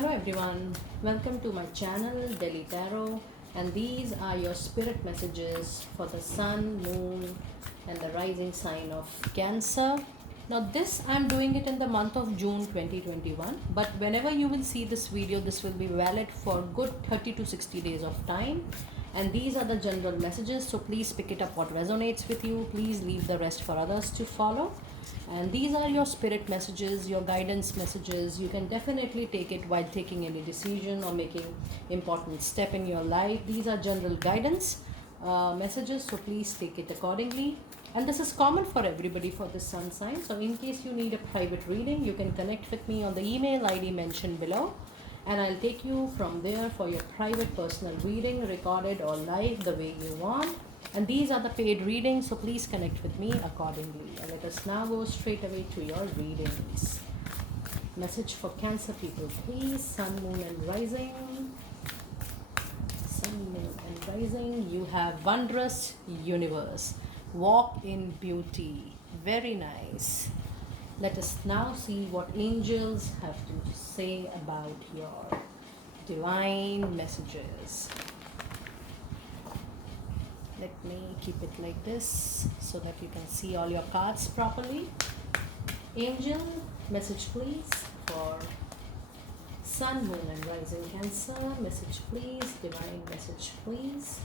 Hello everyone, welcome to my channel Delhi Tarot, and these are your spirit messages for the sun, moon and the rising sign of Cancer. Now this I'm doing it in the month of June 2021, but whenever you will see this video, this will be valid for good 30 to 60 days of time. And these are the general messages, so please pick it up what resonates with you. Please leave the rest for others to follow. And these are your spirit messages, your guidance messages. You can definitely take it while taking any decision or making important step in your life. These are general guidance messages, so please take it accordingly. And this is common for everybody for this sun sign. So in case you need a private reading, you can connect with me on the email ID mentioned below, and I'll take you from there for your private personal reading, recorded or live, the way you want. And these are the paid readings, so please connect with me accordingly. And let us now go straight away to your readings. Message for Cancer people, please. Sun, moon and rising. Sun, moon and rising. You have wondrous universe. Walk in beauty. Very nice. Let us now see what angels have to say about your divine messages. Let me keep it like this so that you can see all your cards properly. Angel, message please for Sun, Moon and Rising Cancer. Message please, divine message please.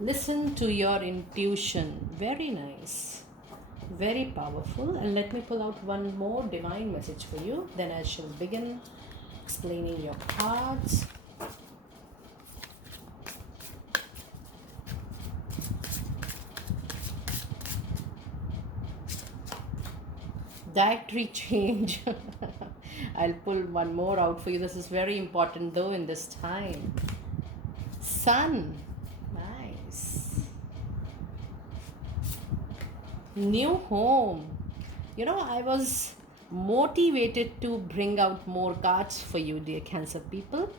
Listen to your intuition. Very nice. Very powerful. And let me pull out one more divine message for you. Then I shall begin explaining your cards. Dietary change. I'll pull one more out for you. This is very important though in this time. Sun. Nice. New home. You know, I was motivated to bring out more cards for you, dear Cancer people.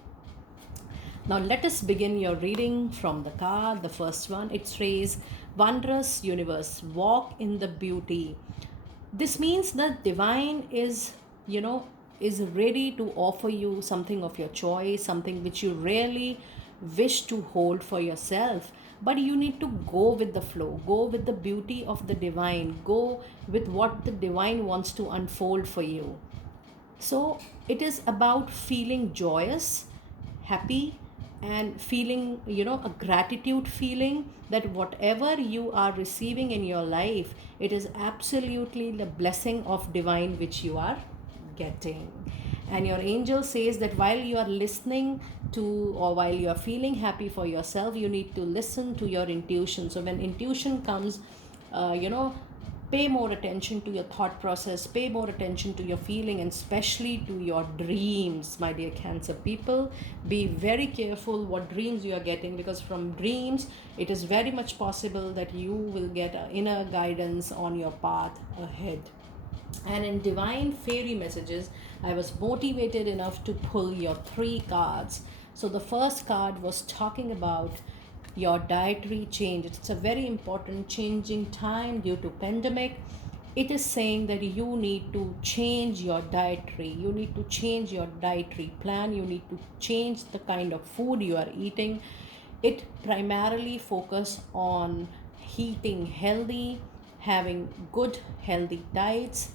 Now let us begin your reading from the card. The first one, it says, wondrous universe, walk in the beauty. This means that divine is ready to offer you something of your choice, something which you really wish to hold for yourself, but you need to go with the flow, go with the beauty of the divine, go with what the divine wants to unfold for you. So it is about feeling joyous, happy, and feeling a gratitude feeling that whatever you are receiving in your life, it is absolutely the blessing of divine which you are getting. And your angel says that while you are listening to, or while you are feeling happy for yourself, you need to listen to your intuition. So when intuition comes, pay more attention to your thought process, pay more attention to your feeling, and especially to your dreams, my dear Cancer people. Be very careful what dreams you are getting, because from dreams it is very much possible that you will get inner guidance on your path ahead. And in divine fairy messages, I was motivated enough to pull your 3 cards. So the first card was talking about your dietary change. It's a very important changing time due to pandemic. It is saying that you need to change your dietary, you need to change your dietary plan, you need to change the kind of food you are eating. It primarily focus on eating healthy, having good healthy diets,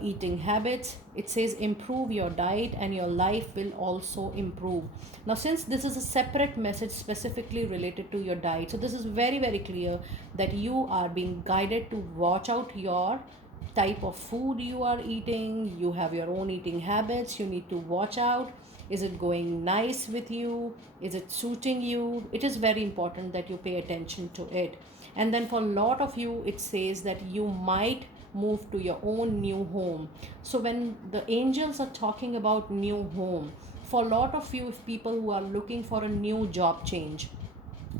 eating habits. It says improve your diet and your life will also improve. Now since this is a separate message specifically related to your diet, so this is very very clear that you are being guided to watch out your type of food you are eating. You have your own eating habits, you need to watch out. Is it going nice with you? Is it suiting you? It is very important that you pay attention to it. And then for a lot of you, it says that you might move to your own new home. So when the angels are talking about new home, for a lot of you people who are looking for a new job change,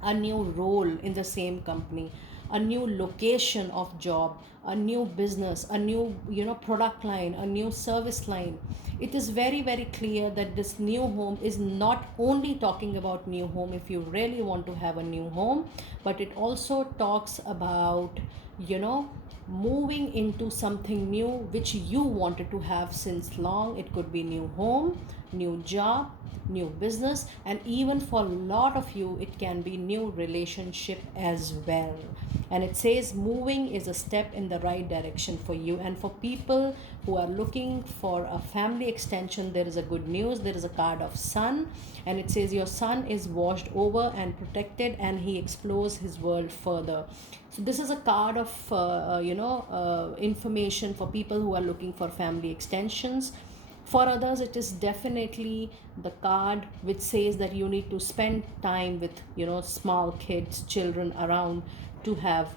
a new role in the same company, a new location of job, a new business, a new product line, a new service line, it is very very clear that this new home is not only talking about new home if you really want to have a new home, but it also talks about you know, moving into something new which you wanted to have since long. It could be new home, new job, new business, and even for a lot of you it can be new relationship as well. And it says moving is a step in the right direction for you. And for people who are looking for a family extension, there is a good news. There is a card of sun, and it says your son is washed over and protected, and he explores his world further. So this is a card of information for people who are looking for family extensions. For others, it is definitely the card which says that you need to spend time with, small kids, children around, to have,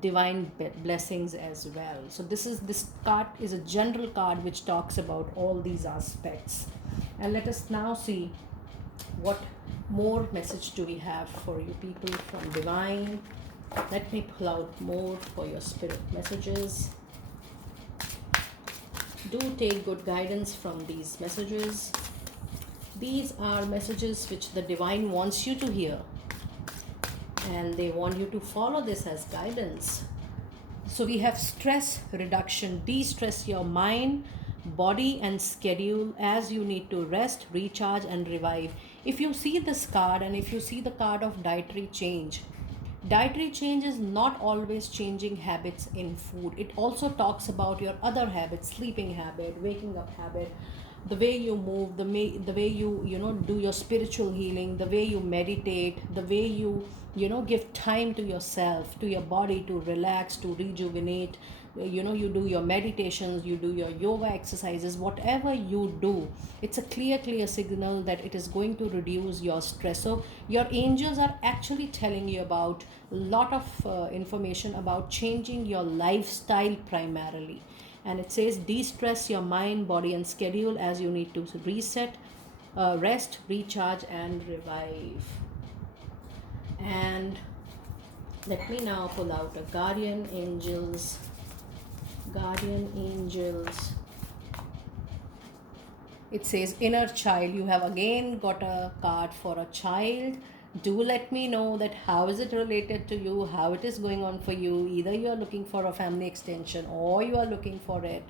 divine blessings as well. So this card is a general card which talks about all these aspects. And let us now see what more message do we have for you people from divine. Let me pull out more for your spirit messages. Do take good guidance from these messages. These are messages which the divine wants you to hear, and they want you to follow this as guidance. So we have stress reduction. De-stress your mind, body, and schedule as you need to rest, recharge, and revive. If you see this card, and if you see the card of dietary change, dietary change is not always changing habits in food. It also talks about your other habits, sleeping habit, waking up habit, the way you move, the way you do your spiritual healing, the way you meditate, the way you give time to yourself, to your body, to relax, to rejuvenate. You do your meditations, you do your yoga exercises, whatever you do, it's a clear signal that it is going to reduce your stress. So your angels are actually telling you about a lot of information about changing your lifestyle primarily. And it says de-stress your mind, body, and schedule as you need to reset, rest, recharge, and revive. And let me now pull out a guardian angels. It says inner child. You have again got a card for a child. Do let me know that how is it related to you, how it is going on for you. Either you are looking for a family extension or you are looking for it.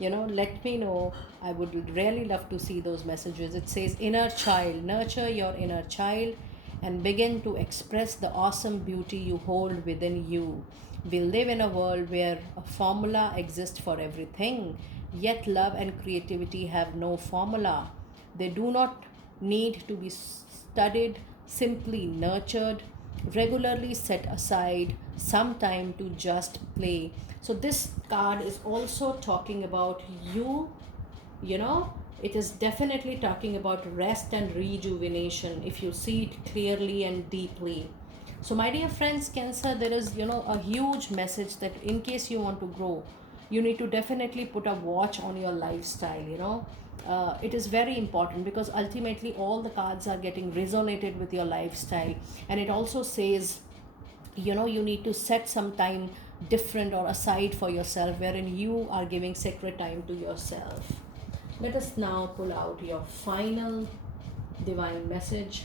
Let me know. I would really love to see those messages. It says inner child. Nurture your inner child and begin to express the awesome beauty you hold within you. We live in a world where a formula exists for everything, yet love and creativity have no formula. They do not need to be studied, simply nurtured. Regularly set aside some time to just play. So, this card is also talking about you, you know it is definitely talking about rest and rejuvenation if you see it clearly and deeply. So my dear friends, Cancer, there is a huge message that in case you want to grow, you need to definitely put a watch on your lifestyle. It is very important because ultimately all the cards are getting resonated with your lifestyle. And it also says you need to set some time different or aside for yourself, wherein you are giving sacred time to yourself. Let us now pull out your final divine message,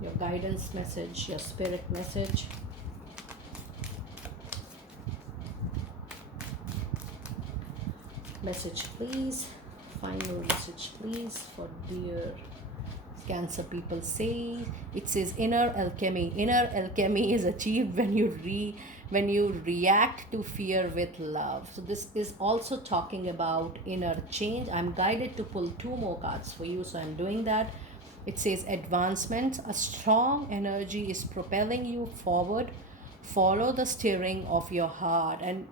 your guidance message, your spirit message. Message, please. Final message, please, for dear Cancer people. Say it says inner alchemy. Inner alchemy is achieved when you react to fear with love. So this is also talking about inner change. I'm guided to pull two more cards for you, so I'm doing that. It says advancement. A strong energy is propelling you forward. Follow the steering of your heart. And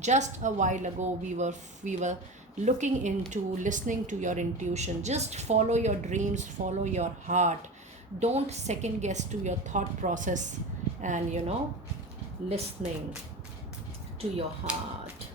just a while ago we were looking into listening to your intuition. Just follow your dreams, follow your heart. Don't second guess to your thought process, and listening to your heart.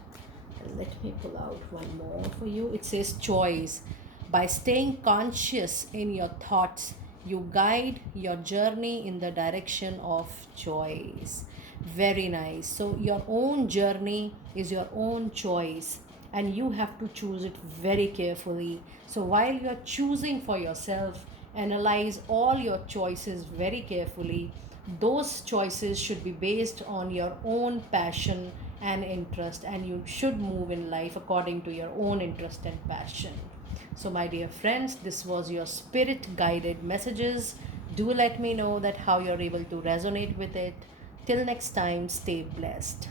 Let me pull out one more for you. It says choice. By staying conscious in your thoughts, you guide your journey in the direction of choice. Very nice. So your own journey is your own choice, and you have to choose it very carefully. So while you're choosing for yourself, analyze all your choices very carefully. Those choices should be based on your own passion, and interest, and you should move in life according to your own interest and passion. So my dear friends, this was your spirit guided messages. Do let me know that how you're able to resonate with it. Till next time, stay blessed.